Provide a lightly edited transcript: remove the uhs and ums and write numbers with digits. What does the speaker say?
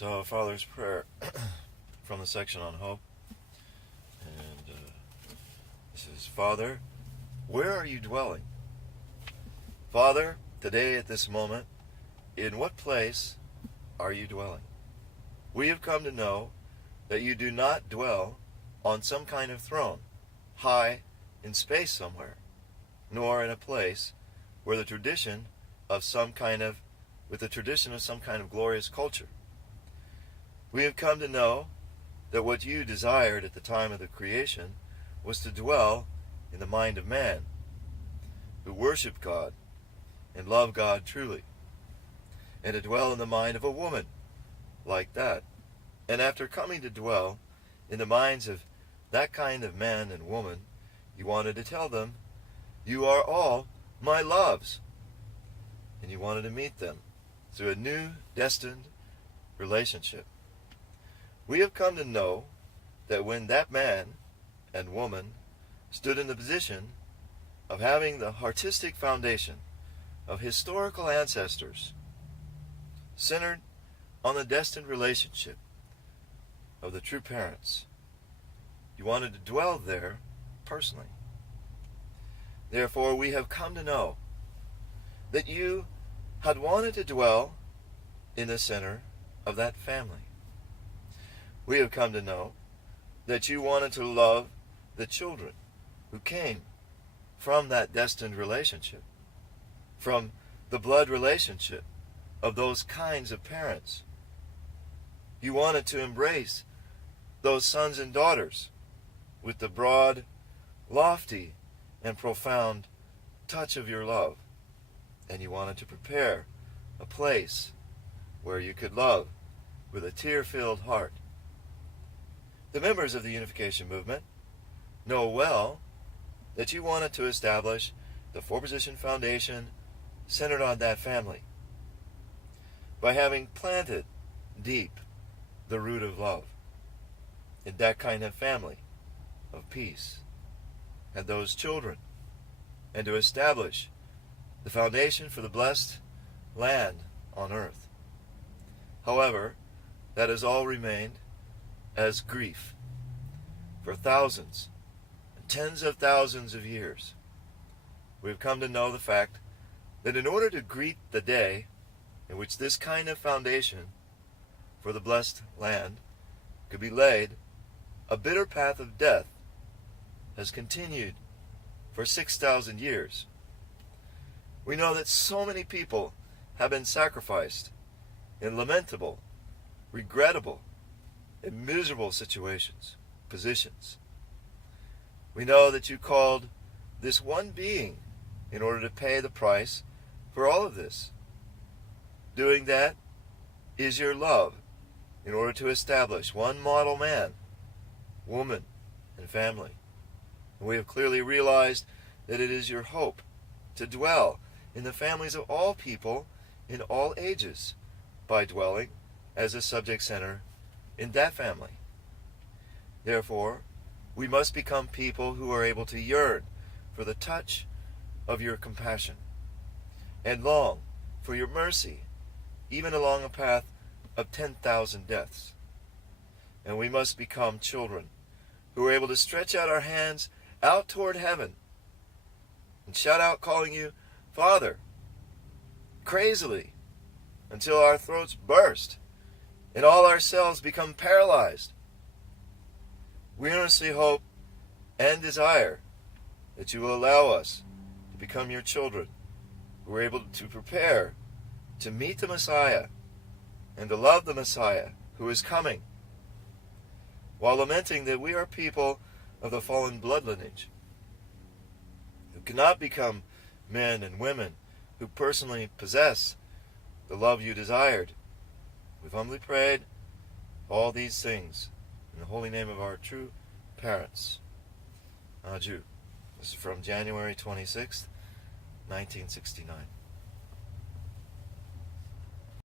So, Father's prayer from the section on hope. And this is, Father, where are you dwelling? Father, today at this moment, in what place are you dwelling? We have come to know that you do not dwell on some kind of throne, high in space somewhere, nor in a place where the tradition of some kind of glorious culture. We have come to know that what you desired at the time of the creation was to dwell in the mind of man, who worship God and love God truly, and to dwell in the mind of a woman like that. And after coming to dwell in the minds of that kind of man and woman, you wanted to tell them, you are all my loves. And you wanted to meet them through a new destined relationship. We have come to know that when that man and woman stood in the position of having the artistic foundation of historical ancestors centered on the destined relationship of the true parents, you wanted to dwell there personally. Therefore, we have come to know that you had wanted to dwell in the center of that family. We have come to know that you wanted to love the children who came from that destined relationship, from the blood relationship of those kinds of parents. You wanted to embrace those sons and daughters with the broad, lofty, and profound touch of your love. And you wanted to prepare a place where you could love with a tear-filled heart. The members of the Unification Movement know well that you wanted to establish the four-position foundation centered on that family by having planted deep the root of love in that kind of family of peace and those children, and to establish the foundation for the blessed land on earth. However, that has all remained as grief for thousands and tens of thousands of years. We have come to know the fact that in order to greet the day in which this kind of foundation for the blessed land could be laid, a bitter path of death has continued for 6,000 years. We know that so many people have been sacrificed in lamentable, regrettable, and miserable positions. We know that you called this one being in order to pay the price for all of this. Doing that is your love in order to establish one model man, woman, and family. And we have clearly realized that it is your hope to dwell in the families of all people in all ages by dwelling as a subject center in that family. Therefore, we must become people who are able to yearn for the touch of your compassion and long for your mercy, even along a path of 10,000 deaths. And we must become children who are able to stretch out our hands out toward heaven and shout out calling you Father, crazily, until our throats burst and all our cells become paralyzed. We earnestly hope and desire that you will allow us to become your children who are able to prepare to meet the Messiah and to love the Messiah who is coming, while lamenting that we are people of the fallen blood lineage who cannot become men and women who personally possess the love you desired. We've humbly prayed all these things in the holy name of our true parents. Adieu. This is from January 26th, 1969.